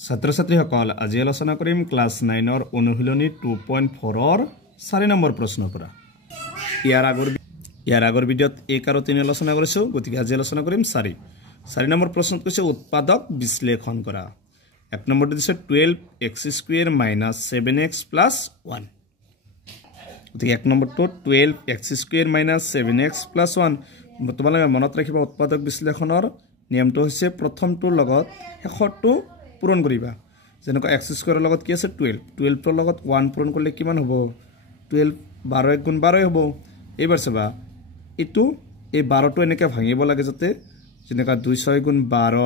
ছাত্ৰ-ছাত্ৰীসকল আজি আলোচনা কৰিম ক্লাছ 9 ৰ অনুশীলনী 2.4 ৰ 4 নম্বৰ প্ৰশ্নৰ পৰা ইয়াৰ আগৰ ভিডিঅ'ত 1 আৰু 3 আলোচনা কৰিছো গতিকে আজি আলোচনা কৰিম 4 নম্বৰ প্ৰশ্নত কৈছে উৎপাদক বিশ্লেষণ কৰা 1 নম্বৰটো দিছে 12x² - 7x + 1 গতিকে 1 নম্বৰটো 12x² - 7x + 1 তোমালোকে মনত ৰাখিবা উৎপাদক বিশ্লেষণৰ নিয়মটো হৈছে প্ৰথমটোৰ লগত শেষৰটো পূৰণ কৰিবা যেনেকৈ x² ৰ লগত কি আছে 12 ৰ লগত 1 পূৰণ কৰিলে কিমান হ'ব 12 12 * 12 হ'ব এইবাৰ চাবা এটো এই 12 টো এনেকৈ ভাঙিব লাগে যাতে যেনেকা 2 6 * 12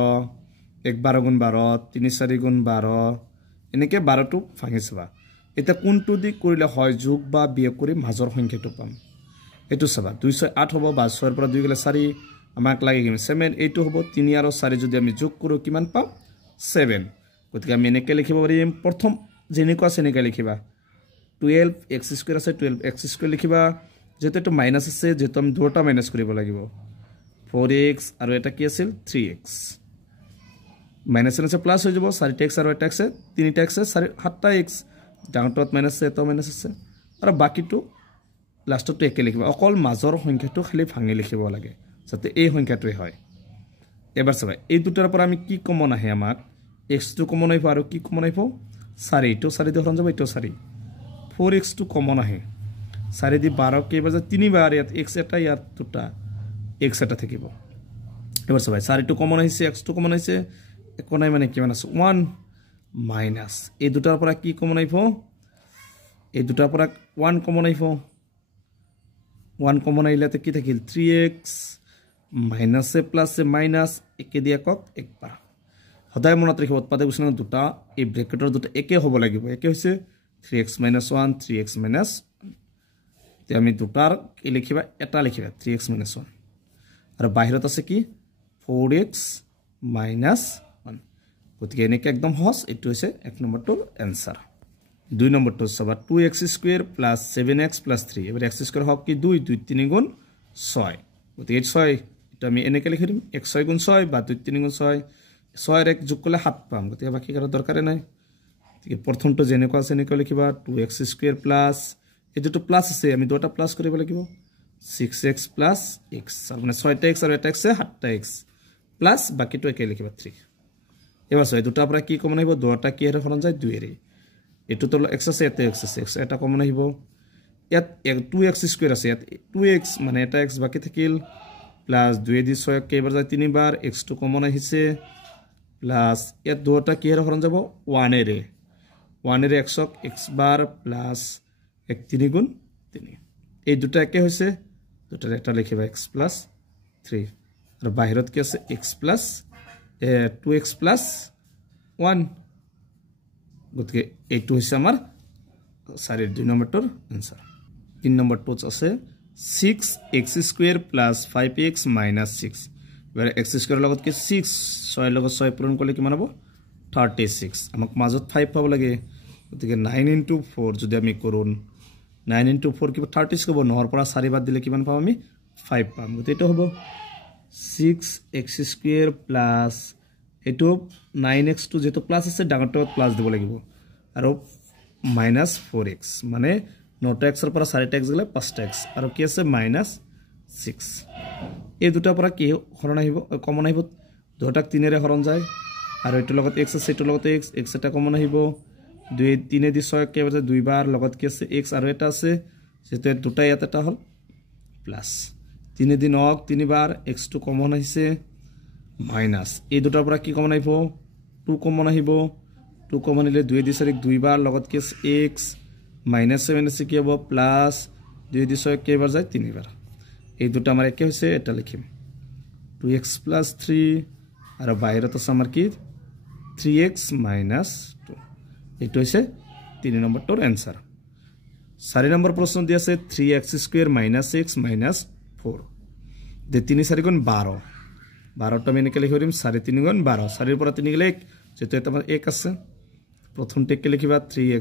1 12 * 12 3 4 * 12 এনেকৈ 12 টো ভাঙি চাবা এটা কোনটো দি কৰিলে হয় যোগ বা বিয়োগ কৰি মাজৰ সংখ্যাটো পাম এটো চাবা 2 6 8 হ'ব বা 6 ৰ পৰা 2 গলে 4 আমাক লাগে কি 7 এইটো হ'ব 3 আৰু 4 যদি আমি যোগ কৰো কিমান পাম 7 গতিকে আমি এনেকৈ লিখিব পাৰিম প্ৰথম যেনেকৈ আছে এনেকৈ লিখিবা 12x² আছে 12x² লিখিবা যেতে তো মাইনাস আছে যেতে আমি দুটা মাইনাস কৰিব লাগিব 4x আৰু এটা কি আছিল 3x মাইনাস আছে প্লাস হৈ যাব 4x আৰু এটা আছে 3x আছে 7x ডাউনটোত মাইনাস আছে তো মাইনাস আছে আৰু বাকিটো লাষ্টটো একে লিখিবা অকল মাজৰ সংখ্যাটো খালি ভাঙি লিখিব লাগে যাতে এই সংখ্যাটোই হয় এবাৰ চাবা এই দুটাৰ পৰা আমি কি কমন আহে আমাক x টো কমন আহিব আৰু কি কমন আহিব 4 টো 4 দি হৰণ যাব এটো 4 4x টো কমন আহে 4 দি 12 কে বাজে 3 বাৰ ইয়াত x এটা ইয়াত দুটা x এটা থাকিব এবাৰ চাবা 4 টো কমন আহিছে x টো কমন আহিছে একো নাই মানে কিমান আছে 1 মাইনাস এই দুটাৰ পৰা কি কমন আহিব এই দুটাৰ পৰা 1 কমন আহিব 1 কমন আহিলেতে কি থাকিল 3x মাইনাস এ প্লাস এ মাইনাস একে দিয়া কক একবাৰ সদায় মনত ৰাখিব উৎপাদক বিশ্লেষণ দুটা এই ব্ৰেকেটৰ দুটা একে হ'ব লাগিব একে হৈছে 3x - 1 3x - 1 তে আমি দুটাৰ কি লিখিবা এটা লিখিবা 3x - 1 আৰু বাহিৰত আছে কি 4x - 1 গতিকে এনেকৈ একদম সহজ এটো হৈছে 1 নম্বৰটোৰ এনসাৰ 2 নম্বৰটো চাবা 2x² + 7x + 3 এবাৰ x² হক কি 2 2 3 গুণ 6 গতিকে 6 এটা আমি এনেকৈ লিখি দিম x 6 গুণ 6 বা 2 3 গুণ 6 6 এর 1 যোগ করলে 7 পাম গতিকে বাকি কারো দরকার নাই ঠিক প্রথমটো যেনেকুৱা আছে এনেকৈ লিখিবা 2x² প্লাস এটো প্লাস আছে আমি দুটা প্লাস কৰিব লাগিব 6x + x মানে 6টা x আৰু এটা x 7টা x প্লাস বাকিটো একে লিখিবা 3 এবাৰ সৈ দুটা পৰা কি কমন আহিব দুটা কি এৰ হৰণ যায় 2 এৰে এটো তো x আছে এটা x আছে x এটা কমন আহিব ইয়াত 2x² আছে ইয়াত 2x মানে এটা x বাকি থাকিল প্লাস 2 দি 6 কে এবাৰ যায় 3 বাৰ x টো কমন আহিছে প্লাস এর দুটা কি এর হরণ যাব 1 এর 1 x x বার প্লাস 1 3 গুণ 3 এই দুটা একে হইছে দুটার একটা লিখিবা x প্লাস 3 আর বাহিৰত কি আছে x প্লাস 2x প্লাস 1 গতিকে এইটো হইছে আমাৰ 4 2 নম্বৰটোৰ आंसर 3 নম্বৰটো আছে 6x² + 5x - 6 এবাৰ x² লগত কি 6 6 লগত 6 পূৰণ কৰিলে কিমান হ'ব 36 আমাক মাজত 5 পাব লাগে গতিকে 9 * 4 যদি আমি কৰোন 9 * 4 কিবা 36 হ'ব নহৰ পৰা 4 বাদ দিলে কিমান পাম আমি 5 পাম গতিকে এটা হ'ব 6x² প্লাস এটো 9x টো যেটো প্লাস আছে ডাঙৰটো প্লাস দিব লাগিব আৰু -4x মানে 9x ৰ পৰা 4x গলে 5x আৰু কি আছে -6 এই দুটা পৰা কি হৰণ আহিব কমন আহিব দুটাক 3 এৰে হৰণ যায় আৰু এটো লগত x আছে এটো লগত x এটা কমন আহিব 2 3 দি 6 কে বাজে 2 বাৰ লগত কি আছে x আৰু এটা আছে যেতে দুটা ইয়াত এটা হল প্লাস 3 দি 9 3 বাৰ x টো কমন আহিছে মাইনাস এই দুটাৰ পৰা কি কমন আহিব 2 কমন আহিব 2 কমন হলে 2 দি 4 2 বাৰ লগত কি আছে x -7 আছে কি হ'ব প্লাস 2 দি 6 কে বাৰ যায় 3 বাৰ এই দুটা আমাৰ একে হৈছে এটা লিখিম 2x + 3 আৰু বাহিৰত আছে আমাৰ কি 3x - 2 এইটো হৈছে 3 নম্বৰটোৰ आंसर 4 নম্বৰ প্ৰশ্ন দি আছে 3x² - x - 4 দে 3 4 গুণ 12 12টো আমি এনেকৈ লিখিব দিম 4 3 গুণ 12 4 ৰ পৰা 3 গলে 1 যেটো এটা আমাৰ 1 আছে প্ৰথমতে কি লিখিবা 3x²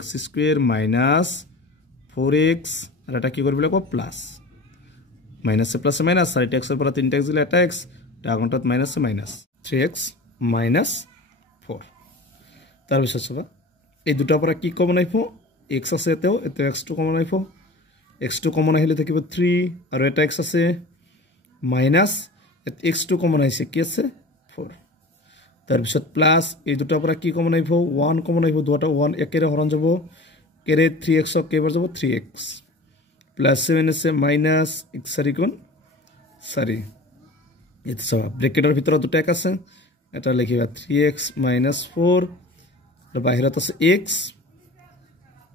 - 4x আৰু এটা কি কৰিব লাগিব প্লাস माइनस से प्लस से माइनस 4x पर 3x দিলে এটা x ডাঙৰটোত মাইনাস 3x - 4 তাৰপিছত চাবা এই দুটাৰ পৰা কি কমন আহিব x আছে এতেও এতে x2 কমন আহিব x2 কমন আহিলে থাকিব 3 আৰু এটা x আছে মাইনাস x2 কমন আহিছে কি আছে 4 তাৰপিছত প্লাস এই দুটাৰ পৰা কি কমন আহিব 1 কমন আহিব দুটা 1 একেৰে হৰণ যাব কেৰে 3x কেবাৰ যাব 3x প্লাস 7 আছে মাইনাস x 4 গুণ 4 এটা সব ব্র্যাকেটের ভিতরে দুটা এক আছে এটা লিখিবা 3x - 4 আর বাহিৰত আছে x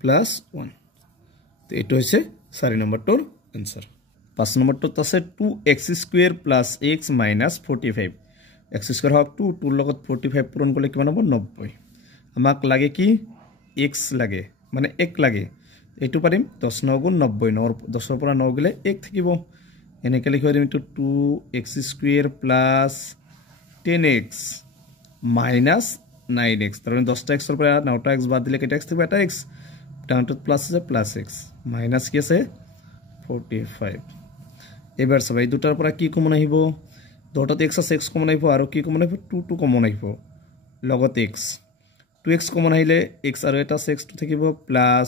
+ 1 তো এটা হইছে 4 নম্বৰটোৰ आंसर 5 নম্বরটোত আছে 2x² + x - 45 x² হক 2 2 লগত 45 পূরণ করলে কিমান হ'ব 90 আমাক লাগে কি x লাগে মানে 1 লাগে এটু পাৰিম 10 9 গুণ 90 9 10 ৰ পৰা 9 গলে 1 থাকিব এনেকে লিখিব দিম তো 2x² + 10x - 9x তার মানে 10টা x ৰ পৰা 9টা x বাদ দিলে কেটা x থাকিব এটা x ডাউনটোত প্লাস আছে প্লাস x মাইনাস কি আছে 45 এবাৰ সব এই দুটাৰ পৰা কি কমন আহিব দুটাত x আছে x কমন আহিব আৰু কি কমন আহিব 2 2 কমন আহিব লগত x 2x কমন আহিলে x আৰু এটা আছে x2 থাকিব প্লাস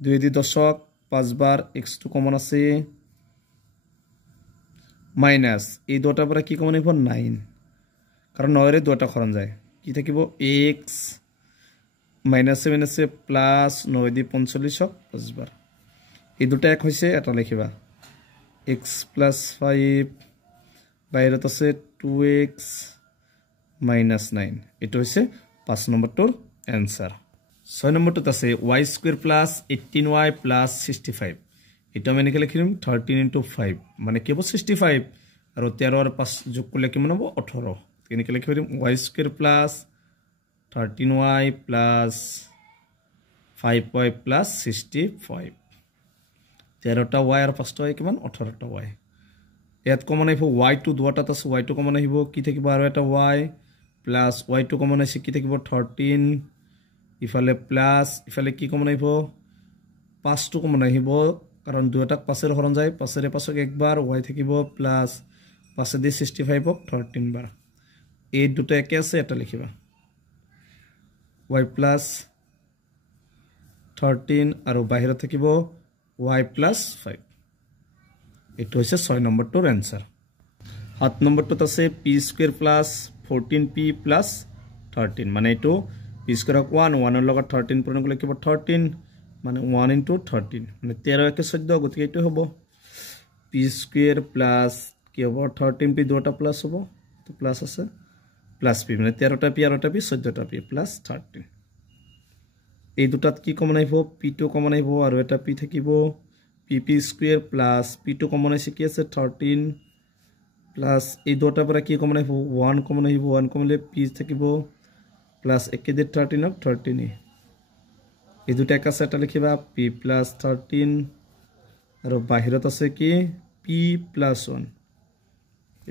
2 দি 10ক 5 বাৰ x2 কমন আছে মাইনাস এই দুটাৰ পৰা কি কমন আহিব 9 কাৰণ 9 ৰে দুটা খৰণ যায় কি থাকিব x -7 আছে প্লাস 9 দি 45ক 5 বাৰ এই দুটা এক হৈছে এটা লিখিবা x + 5 বাহিৰত আছে 2x - 9 এটা হৈছে 5 নম্বৰটোৰ आंसर 6 নম্বৰটোত আছে y² + 18y + 65 এটা আমি এনেকৈ লিখিম 13 * 5 মানে কি হ'ব 65 আৰু 13 আৰু 5 যোগ কৰিলে কিমান হ'ব 18 এনেকৈ লিখিব দিম y² + 13y + 5y + 65 13টা y আৰু 5টা y কিমান 18টা y ইয়াত কমন আহিব y2 দুটাত আছে y2 কমন আহিব কি থাকিব আৰু এটা y প্লাস y2 কমন আছে কি থাকিব 13 ইফালে প্লাস ইফালে কি কমন আহিব 5টো কমন আহিব কাৰণ দুটাক 5 এৰ হৰণ যায় 5 এৰে 5ক একবাৰ y থাকিব প্লাস 5 দি 65ক 13 বাৰ এই দুটা একে আছে এটা লিখিবা y + 13 আৰু বাহিৰত থাকিব y + 5 এটা হৈছে 6 নম্বৰটোৰ आंसर 7 নম্বৰটোত আছে p² + 14p + 13 মানে এটো p² হক 1 1 ৰ লগত 13 পূৰণ কৰিলে কিবা 13 মানে 1 * 13 মানে 13 কে 14 গতিকে এটো হ'ব p² + কি হ'ব 13p দুটা প্লাস হ'ব তো প্লাস আছে প্লাস p মানে 13টা p আৰু এটা p 14টা p + 13 এই দুটাত কি কমন আহিব p2 কমন আহিব আৰু এটা p থাকিব pp² + p2 কমন আছে কি আছে 13 প্লাস এই দুটাৰ পৰা কি কমন আহিব 1 কমন আহিব 1 কমলে p থাকিব প্লাস 1 দি 13ক 13 এই দুটা এক আছে এটা লিখিবা p + 13 আৰু বাহিৰত আছে কি p + 1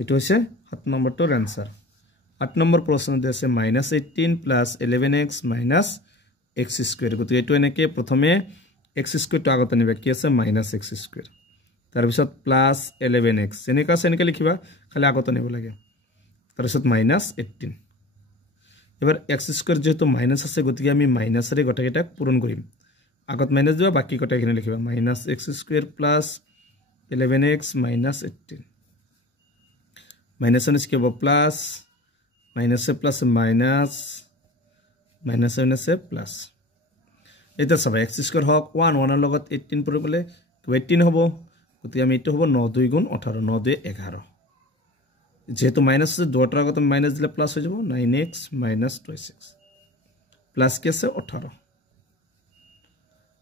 এটা হৈছে 7 নম্বৰটোৰ आंसर 8 নম্বৰ প্ৰশ্নত আছে -18 + 11x - x² গতিকে এটো এনেকে প্ৰথমে x² টো আগত আনিবা কি আছে -x² তাৰ পিছত প্লাস 11x এনেকা আছে এনেকে লিখিবা খালি আগত আনিব লাগে তাৰ পিছত -18 এবাৰ x² যেহেতু মাইনাস আছে গতিকে আমি মাইনাসৰে গটাকেটা পূৰণ কৰিম আগত মাইনাস দিবা বাকি গটাখিনি লিখিবা -x² + 11x - 18 মাইনাস কি হ'ব plus minus plus minus minus আছে প্লাস এটা সবাই x² হক 1 1 ৰ লগত 18 পূৰণ কৰিলে 18 হ'ব গতিকে আমি এটো হ'ব 9 2 গুণ 18 9 2 11 যেহেতু মাইনাস আছে দুটাৰ আগত মাইনাস দিলে প্লাস হৈ যাব 9x - 26 প্লাস কি আছে 18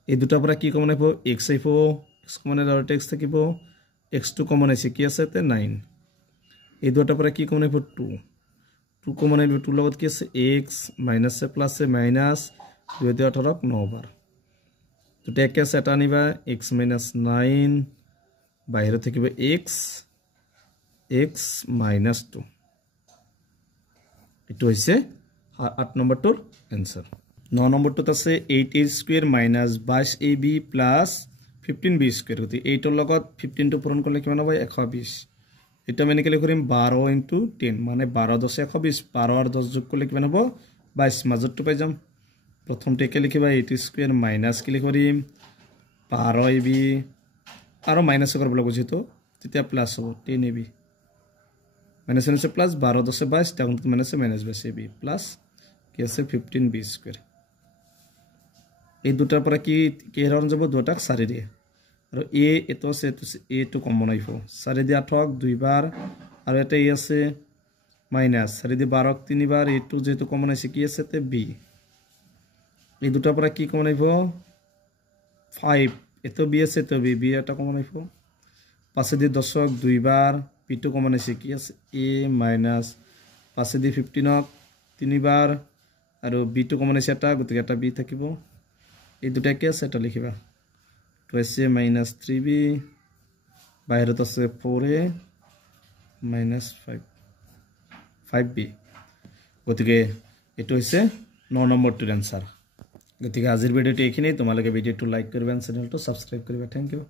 এই দুটাৰ পৰা কি কমন আহিব x আহিব x কমন আৰু x থাকিব x2 কমন আছে কি আছে তে 9 এই দুটাৰ পৰা কি কমন আহিব 2 2 কমন আহিব 2 লগত কি আছে x মাইনাস আছে প্লাস আছে মাইনাস 2 দি 18ক 9 বাৰ দুটা একে আছে এটা আনিবা x - 9 বাহিৰত থাকিব x - 2 এটো হৈছে 8 নম্বৰটোৰ आंसर 9 নম্বৰটোত আছে 8a² - 22ab + 15b² গতি 8 ৰ লগত 15 টো পূৰণ কৰিলে কিমান হ'ব 120 এটা মানে কি লিখিম 12 * 10 মানে 12 10 120 12 আৰু 10 যোগ কৰিলে কিমান হ'ব 22 মাজতটো পাই যাম প্ৰথমতে লিখিবা a² মাইনাছ কি লিখিব দিম 12ab আৰু মাইনাছ কৰিব লাগিব যেটো তেতিয়া প্লাছ হ'ব 10ab মাইনাছ আছে plus 12 10 22 town minus -22ab plus কি আছে 15b² এই দুটাৰ পৰা কি হেৰান যাব দুটাক 4 দিয়ে আৰু a এটো আছে a টো কমন আইব 4 দিয়ে 8ক দুইবাৰ আৰু এটা ই আছে মাইনাছ 4 দিয়ে 12ক তিনিবাৰ a টো যেটো কমন আছে কি আছে তে b এই দুটাৰ পৰা কি কমন আইব 5 এটো b আছে তো b এটা কমন আইব 5 দিয়ে 10ক দুইবাৰ b টো কমন আছে কি আছে a মাইনাছ 5 দিয়ে 15ক তিনিবাৰ আৰু b টো কমন আছে এটা গতিকে এটা b থাকিব এই দুটা কি আছে এটা লিখিবা 2a minus 3b বাহিৰত আছে 4a minus 5b গতিকে এটো হৈছে 9 নম্বৰটোৰ আনসাৰ গতিকে আজিৰ ভিডিওটো এইখিনি তোমালোকে ভিডিওটো লাইক কৰিবা চেনেলটো সাবস্ক্ৰাইব কৰিবা থ্যাংক ইউ